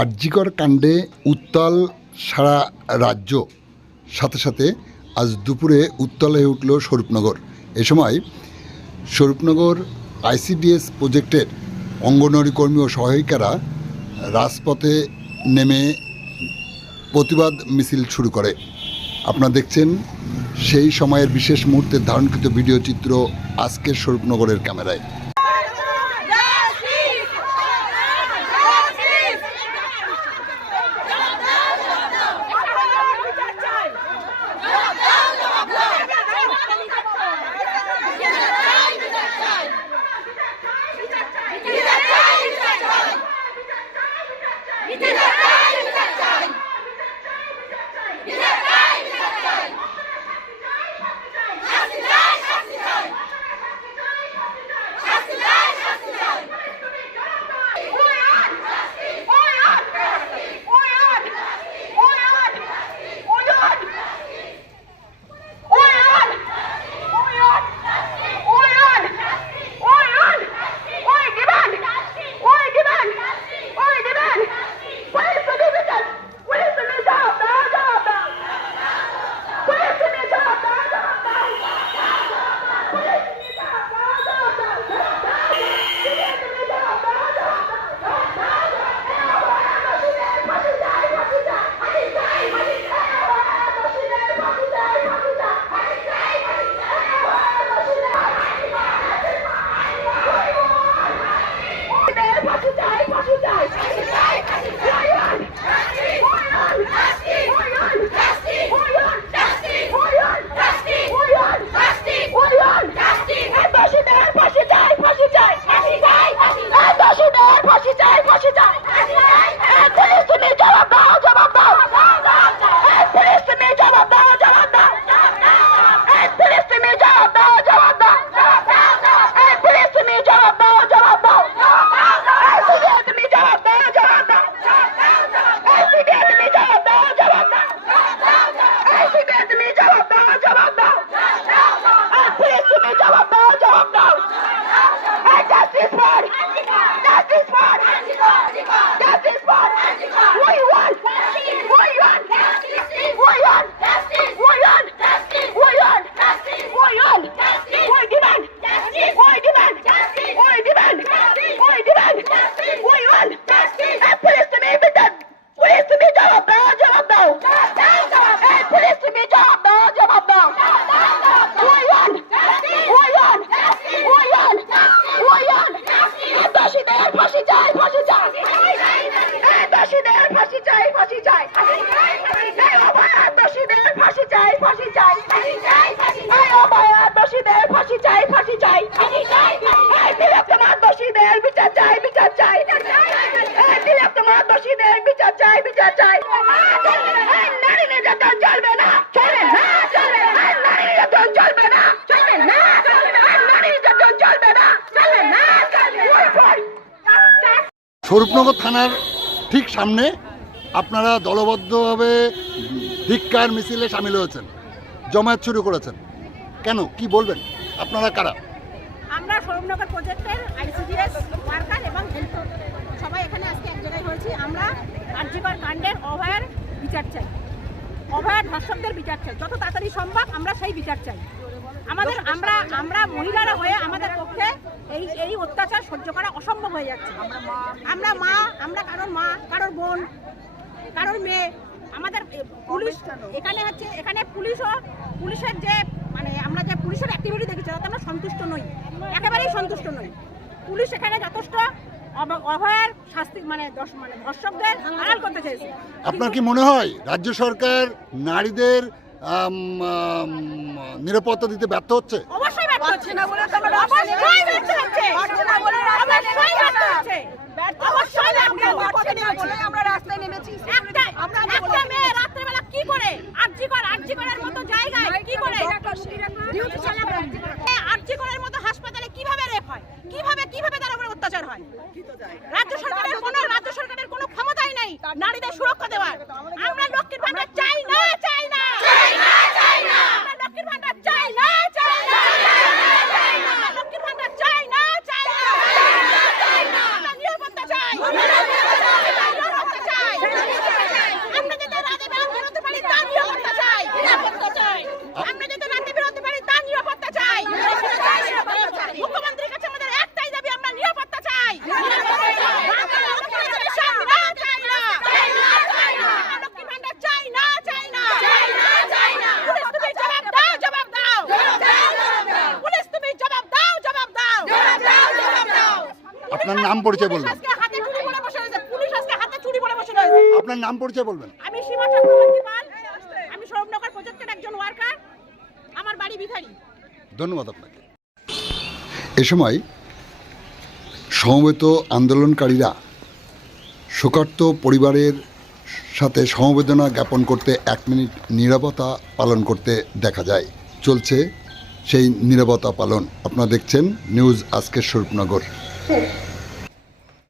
আরজিকর কাণ্ডে উত্তাল সারা রাজ্য, সাথে সাথে আজ দুপুরে উত্তাল হয়ে উঠল স্বরূপনগর। এ সময় স্বরূপনগর আইসিডিএস প্রজেক্টের অঙ্গনওয়াড়ি কর্মী ও সহায়িকারা রাজপথে নেমে প্রতিবাদ মিছিল শুরু করে। আপনারা দেখছেন সেই সময়ের বিশেষ মুহূর্তের ধারণকৃত ভিডিও চিত্র আজকের স্বরূপনগরের ক্যামেরায়। স্বরূপনগর থানার ঠিক সামনে আপনারা দলবদ্ধভাবে ধিক্কার মিছিলে সামিল হয়েছেন, জমায়েত শুরু করেছেন, কেন কি বলবেন? আপনারা কারা? আমরা স্বরূপনগর প্রজেক্টের আইসিডিএস ওয়ার্কার এবং হেলথ সবাই এখানে আজকে এক জায়গায় হয়েছি। আমরা আরজিকর কাণ্ডের অভয়ার বিচার চাই, অভয়ার ধর্ষকদের বিচার চাই, যত তাড়াতাড়ি সম্ভব আমরা সেই বিচার চাই। আমরা মহিলারা হয়ে আমাদের পক্ষে এই অত্যাচার সহ্য করা অসম্ভব হয়ে যাচ্ছে। আমরা মা, আমরা কারোর মা, কারোর বোন, কারোর মেয়ে। আমাদের পুলিশ এখানে পুলিশের যে আমরা যে পুলিশের অ্যাক্টিভিটি দেখেছি তাতে আমরা সন্তুষ্ট নই, একেবারেই সন্তুষ্ট নই। পুলিশ এখানে যথেষ্ট অভয়ার শাস্তি ধর্ষকদের আড়াল করতে চেয়েছে। আপনার কি মনে হয় রাজ্য সরকার নারীদের নিরাপত্তা দিতে ব্যর্থ হচ্ছে? অবশ্যই ব্যর্থ হচ্ছে না বলে অবশ্যই ব্যর্থ হচ্ছে, অবশ্যই ব্যর্থ হচ্ছে, অবশ্যই আমরা রাস্তায় নেমেছি। একটা মেয়ে রাত্রেবেলা কি করে আরজিকরের মতো জায়গায় কি করে ডিউটি চালাবে? আরজিকরের মতো হাসপাতালে কিভাবে রেপ হয়, কিভাবে তার উপরে অত্যাচার হয়? রাজ্য সরকারের কোনো ক্ষমতাই নেই নারীদের সুরক্ষা দেওয়ার। আমরা লক্ষ্মীর ভান্ডার চাই না, আমরা লক্ষ্মীর ভান্ডার চাই না, লক্ষ্মীর ভান্ডার চাই না, আমরা নিরাপত্তা চাই, আপনার নাম পরিচয় বলবেন। আজকে হাতে চুরি পরে বসে রয়েছে, পুলিশ আজকে হাতে চুরি পরে বসে রয়েছে। আপনার নাম পরিচয় বলবেন। আমি সীমা চক্রবর্তী পাল, আমি সৌরভনগর প্রজেক্টের একজন ওয়ার্কার, আমার বাড়ি বিথারি। ধন্যবাদ আপনাকে। এ সময় সমবেত আন্দোলনকারীরা শোকার্ত পরিবারের সাথে সমবেদনা জ্ঞাপন করতে 1 মিনিট নীরবতা পালন করতে দেখা যায়। চলছে সেই নীরবতা পালন। আপনারা দেখছেন নিউজ আজকের স্বরূপনগর।